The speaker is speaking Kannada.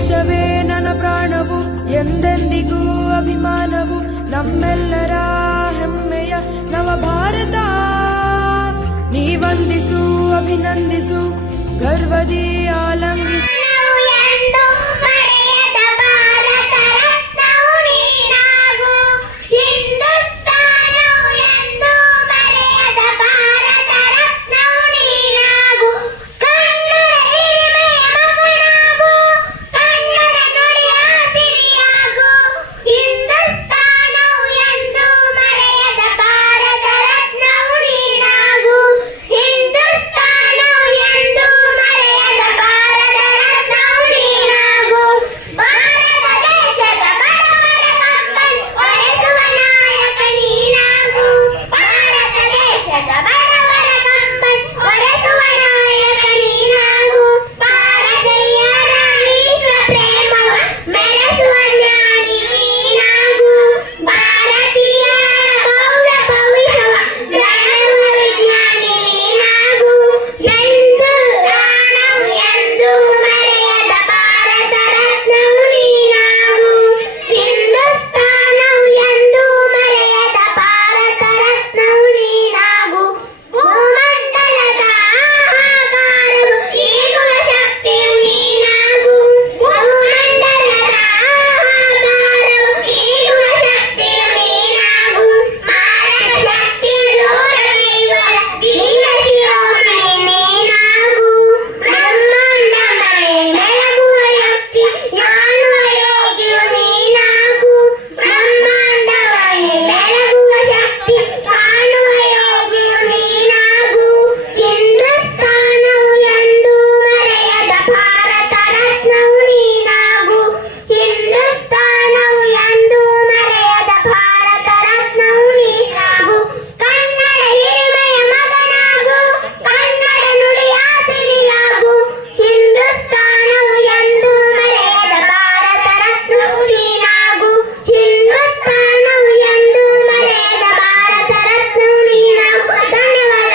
ದೇಶವೇ ನನ್ನ ಪ್ರಾಣವು ಎಂದೆಂದಿಗೂ ಅಭಿಮಾನವು ನಮ್ಮೆಲ್ಲರ ಹೆಮ್ಮೆಯ ನವ ಭಾರತ ನೀ ವಂದಿಸು ಅಭಿನಂದಿಸು ಗರ್ವದಿ ಆಲಂಗಿಸು.